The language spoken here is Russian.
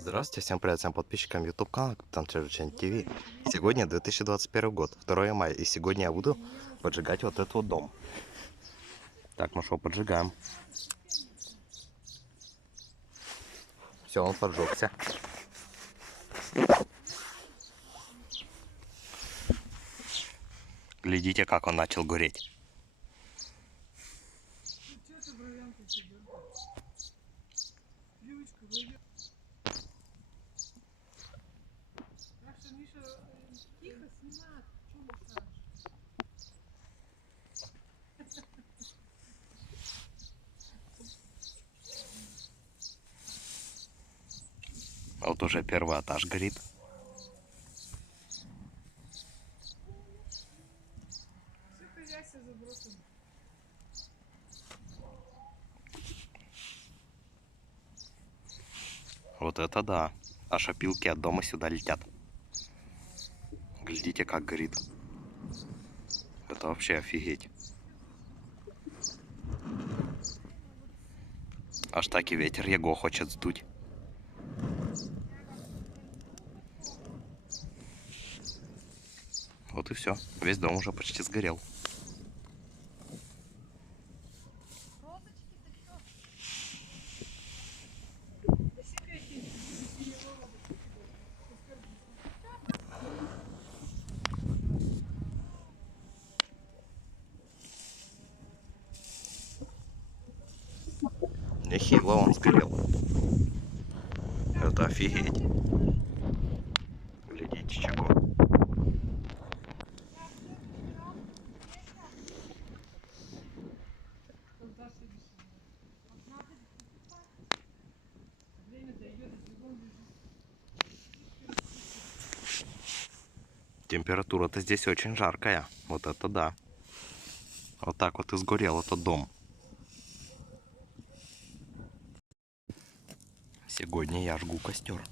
Здравствуйте, всем привет, всем подписчикам YouTube канала Капитан Чаручен ТВ. Сегодня 2021 год, 2 мая, и сегодня я буду поджигать вот этот вот дом. Так, ну что, поджигаем. Все, он поджегся. Глядите, как он начал гореть. Вот уже первый этаж горит. Вот это да. Аж опилки от дома сюда летят. Глядите, как горит. Это вообще офигеть. Аж так и ветер его хочет сдуть. Вот и все. Весь дом уже почти сгорел. Нехило он сгорел. Это офигеть. Глядите, чего. Температура-то здесь очень жаркая. Вот это да. Вот так вот и сгорел этот дом. Сегодня я жгу костер.